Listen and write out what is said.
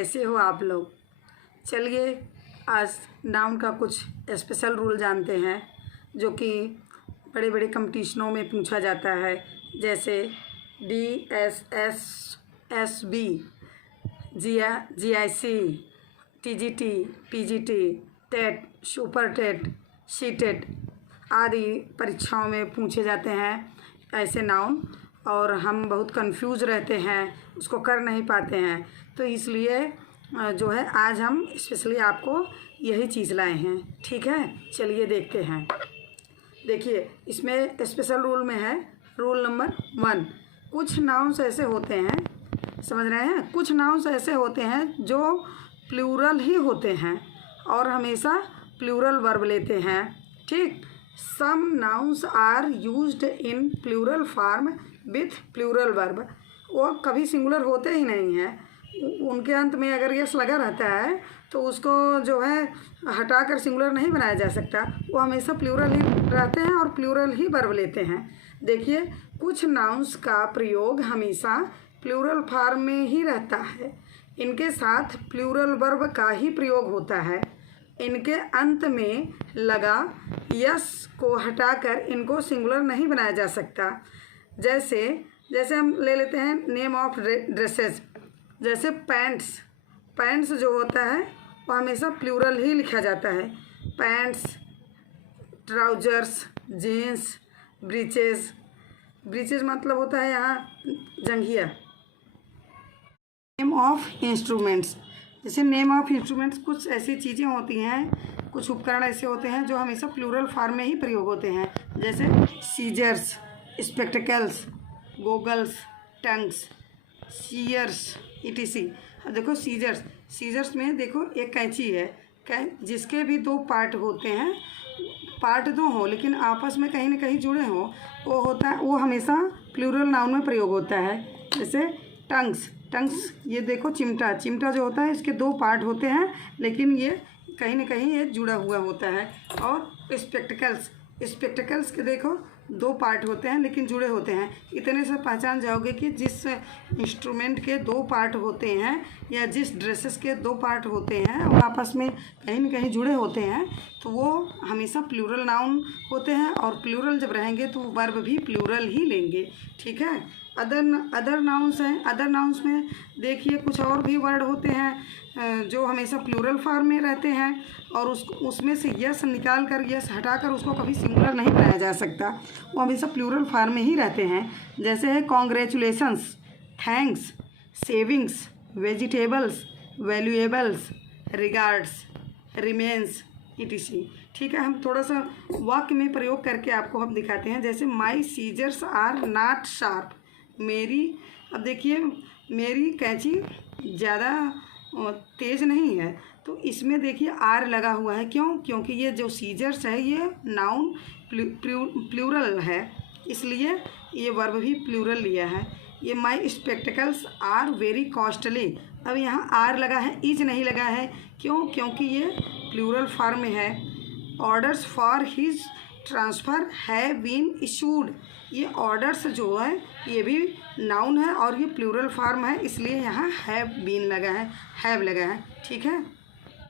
कैसे हो आप लोग। चलिए आज नाउन का कुछ स्पेशल रूल जानते हैं जो कि बड़े बड़े कंपटीशनों में पूछा जाता है, जैसे DSSSB, GIC, TGT, PGT, TET, super TET, CTET आदि परीक्षाओं में पूछे जाते हैं ऐसे नाउन, और हम बहुत कंफ्यूज रहते हैं, उसको कर नहीं पाते हैं। तो इसलिए जो है आज हम स्पेशली आपको यही चीज़ लाए हैं। ठीक है, चलिए देखते हैं। देखिए इसमें स्पेशल रूल में है रूल नंबर 1। कुछ नाउन्स ऐसे होते हैं, समझ रहे हैं, कुछ नाउन्स ऐसे होते हैं जो प्लूरल ही होते हैं और हमेशा प्लूरल वर्ब लेते हैं। ठीक, some nouns are used in plural form with plural verb. वो कभी सिंगुलर होते ही नहीं हैं, उनके अंत में अगर यस लगा रहता है तो उसको जो है हटाकर सिंगुलर नहीं बनाया जा सकता, वो हमेशा प्लूरल ही रहते हैं और प्लूरल ही वर्ब लेते हैं। देखिए कुछ नाउन्स का प्रयोग हमेशा प्लूरल फॉर्म में ही रहता है, इनके साथ प्लूरल वर्ब का ही प्रयोग होता है। इनके अंत में लगा यस को हटाकर इनको सिंगुलर नहीं बनाया जा सकता। जैसे हम ले लेते हैं नेम ऑफ ड्रेसेस, जैसे पैंट्स जो होता है वो हमेशा प्लूरल ही लिखा जाता है। पैंट्स, ट्राउजर्स, जीन्स, ब्रीचेस मतलब होता है यहाँ जंघिया। नेम ऑफ इंस्ट्रूमेंट्स, जैसे नेम ऑफ इंस्ट्रूमेंट्स कुछ ऐसी चीज़ें होती हैं, कुछ उपकरण ऐसे होते हैं जो हमेशा प्लूरल फॉर्म में ही प्रयोग होते हैं, जैसे scissors, spectacles, goggles, tongs, shears etc। देखो सीजर्स में देखो एक कैंची है, जिसके भी दो पार्ट होते हैं, पार्ट दो हो लेकिन आपस में कहीं ना कहीं जुड़े हों, वो होता है, वो हमेशा प्लूरल नाउन में प्रयोग होता है। जैसे टंग्स ये देखो चिमटा जो होता है इसके दो पार्ट होते हैं लेकिन ये कहीं ना कहीं ये जुड़ा हुआ होता है। और स्पेक्टिकल्स के देखो दो पार्ट होते हैं लेकिन जुड़े होते हैं। इतने से पहचान जाओगे कि जिस इंस्ट्रूमेंट के दो पार्ट होते हैं या जिस ड्रेसेस के दो पार्ट होते हैं वो आपस में कहीं न कहीं जुड़े होते हैं, तो वो हमेशा प्लूरल नाउन होते हैं, और प्लूरल जब रहेंगे तो वर्ब भी प्लूरल ही लेंगे। ठीक है, अदर नाउन्स हैं, अदर नाउन्स में देखिए कुछ और भी वर्ड होते हैं जो हमेशा प्लूरल फॉर्म में रहते हैं, और उसमें से यस निकाल कर यस हटाकर उसको कभी सिंगुलर नहीं बनाया जा सकता, वो हमेशा प्लूरल फॉर्म में ही रहते हैं। जैसे है congratulations, thanks, savings, vegetables, valuables, regards, remains etc। ठीक है, हम थोड़ा सा वाक्य में प्रयोग करके आपको हम दिखाते हैं। जैसे माई सीजर्स आर नॉट शार्प, अब देखिए मेरी कैंची ज़्यादा तेज़ नहीं है, तो इसमें देखिए आर लगा हुआ है। क्योंकि ये जो सीजर्स है ये नाउन प्लूरल है, इसलिए ये वर्ब भी प्लूरल लिया है। ये माई स्पेक्टिकल्स आर वेरी कॉस्टली, अब यहाँ आर लगा है, इज नहीं लगा है। क्योंकि ये प्लूरल फॉर्म में है। Orders for his transfer have been issued, ये ऑर्डर्स जो है ये भी नाउन है और ये प्लूरल फॉर्म है, इसलिए यहाँ हैव बीन लगा है, हैव लगा है। ठीक है।